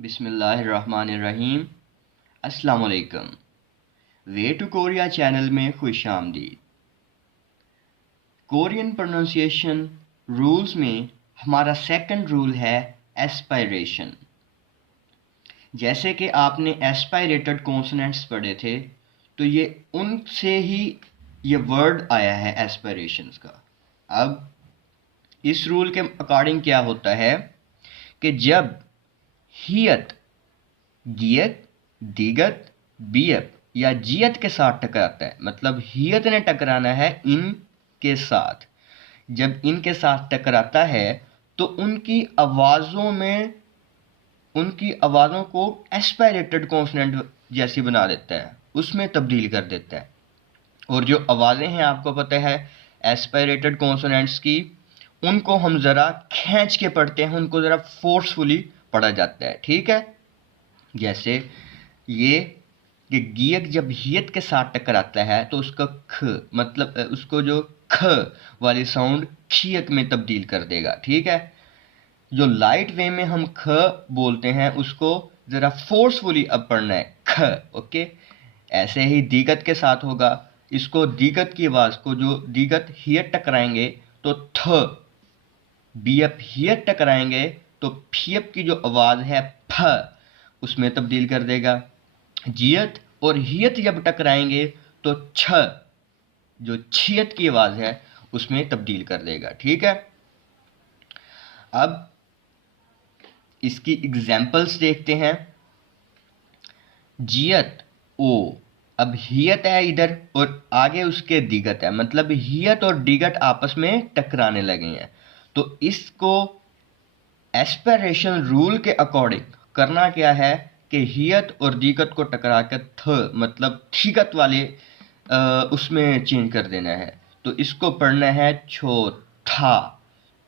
बिस्मिल्लाहिर्रहमानिर्रहीम। अस्सलाम वालेकुम। वे टू कोरिया चैनल में खुश आमदीद। कोरियन प्रोनाउंसिएशन रूल्स में हमारा सेकंड रूल है एस्पायरेशन। जैसे कि आपने एस्पायरेटेड कॉन्सोनेंट्स पढ़े थे, तो ये उनसे ही ये वर्ड आया है एस्पायरेशंस का। अब इस रूल के अकॉर्डिंग क्या होता है कि जब हियत, गियत, दिगत, बियत या जियत के साथ टकराता है, मतलब हियत ने टकराना है इन के साथ। जब इनके साथ टकराता है तो उनकी आवाज़ों को एस्पायरेटेड कॉन्सोनेंट जैसी बना देता है, उसमें तब्दील कर देता है। और जो आवाज़ें हैं आपको पता है एस्पायरेटेड कॉन्सोनेंट्स की, उनको हम ज़रा खींच के पढ़ते हैं, उनको ज़रा फोर्सफुली पढ़ा जाता है। ठीक है, जैसे ये कि गियक जब हियत के साथ टकराता है तो उसका ख मतलब उसको जो ख वाली साउंड खियक में तब्दील कर देगा। ठीक है, जो लाइट वे में हम ख बोलते हैं उसको ज़रा फोर्सफुली अब पढ़ना है ख। ओके, ऐसे ही दिगत के साथ होगा। इसको दिगत की आवाज़ को जो दिगत हियत टकराएंगे तो थ, बियप हियत टकराएंगे तो फियप की जो आवाज़ है फ, उसमें तब्दील कर देगा। जियत और हियत जब टकराएंगे तो छ, जो छियत की आवाज़ है उसमें तब्दील कर देगा। ठीक है, अब इसकी एग्जाम्पल्स देखते हैं। जियत ओ, अब हियत है इधर और आगे उसके दिगत है, मतलब हियत और दिगत आपस में टकराने लगे हैं। तो इसको एस्पिरेशन रूल के अकॉर्डिंग करना क्या है कि हियत और दिगत को टकरा कर थ मतलब थिगत वाले उसमें चेंज कर देना है। तो इसको पढ़ना है छो था,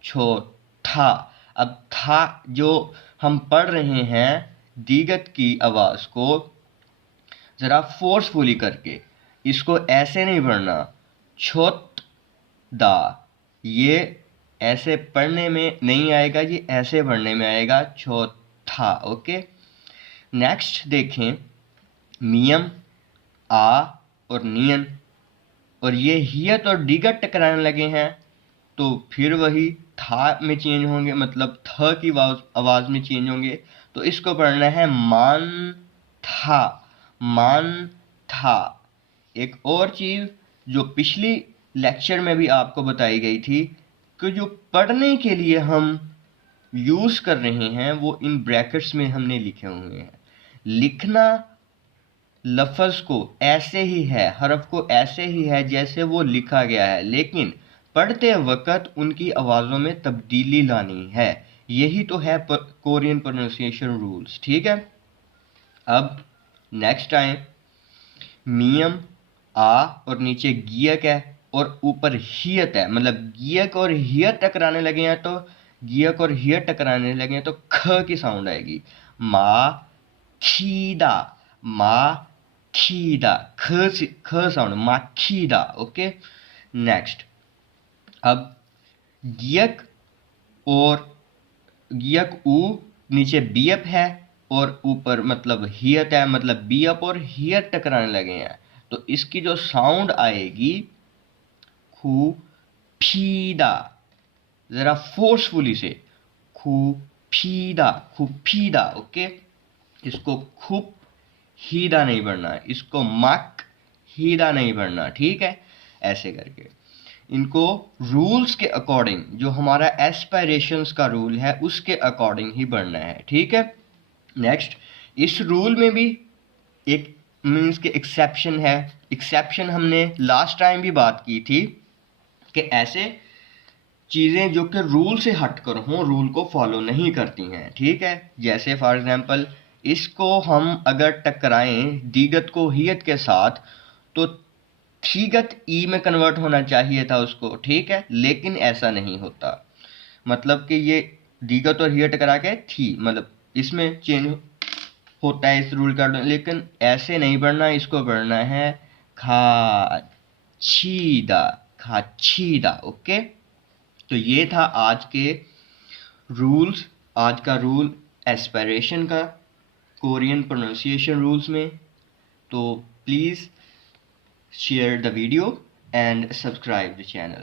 छो था। अब था जो हम पढ़ रहे हैं दिगत की आवाज़ को ज़रा फोर्सफुली करके, इसको ऐसे नहीं पढ़ना छोत दा, ये ऐसे पढ़ने में नहीं आएगा, ये ऐसे पढ़ने में आएगा चौथा। ओके, नेक्स्ट देखें मियम आ और नियन, और ये हियत और दिगत टकराने लगे हैं तो फिर वही था में चेंज होंगे, मतलब थ की आवाज़ में चेंज होंगे। तो इसको पढ़ना है मान था, मान था। एक और चीज़ जो पिछली लेक्चर में भी आपको बताई गई थी कि जो पढ़ने के लिए हम यूज़ कर रहे हैं वो इन ब्रैकेट्स में हमने लिखे हुए हैं। लिखना लफ्ज़ को ऐसे ही है, हरफ को ऐसे ही है जैसे वो लिखा गया है, लेकिन पढ़ते वक्त उनकी आवाज़ों में तब्दीली लानी है। यही तो है कोरियन प्रोनाउंसिएशन रूल्स। ठीक है, अब नेक्स्ट आए मियम आ और नीचे गियक है और ऊपर हियत है, मतलब गियक और हियत टकराने लगे हैं तो गियक और हियत टकराने लगे हैं तो ख की साउंड आएगी। मा खीदा, मा खीदा, ख साउंड माखीदा। ओके, नेक्स्ट अब गियक और गियक ऊ, नीचे बीएप है और ऊपर मतलब हियत है, मतलब बीएप और हियत टकराने लगे हैं तो इसकी जो साउंड आएगी खू फीदा, ज़रा फोर्सफुली से खू फीदा, खुफीदा। ओके, इसको खुप हीदा नहीं पढ़ना है, इसको मक हीदा नहीं पढ़ना। ठीक है, ऐसे करके इनको रूल्स के अकॉर्डिंग, जो हमारा एस्पायरेशंस का रूल है उसके अकॉर्डिंग ही बढ़ना है। ठीक है, नेक्स्ट इस रूल में भी एक मीन्स के एक्सेप्शन है। एक्सेप्शन हमने लास्ट टाइम भी बात की थी कि ऐसे चीज़ें जो कि रूल से हटकर हों, रूल को फॉलो नहीं करती हैं। ठीक है, जैसे फॉर एग्जांपल इसको हम अगर टकराएं दिगत को हियत के साथ तो थीगत ई में कन्वर्ट होना चाहिए था उसको। ठीक है, लेकिन ऐसा नहीं होता, मतलब कि ये दिगत और हियत टकरा के थी, मतलब इसमें चेंज होता है इस रूल का। लेकिन ऐसे नहीं पढ़ना, इसको पढ़ना है खा छीदा, खा छीदा। ओके, तो ये था आज के रूल्स, आज का रूल एस्पायरेशन का कोरियन प्रोनाउंसिएशन रूल्स में। तो please share the video and subscribe the channel.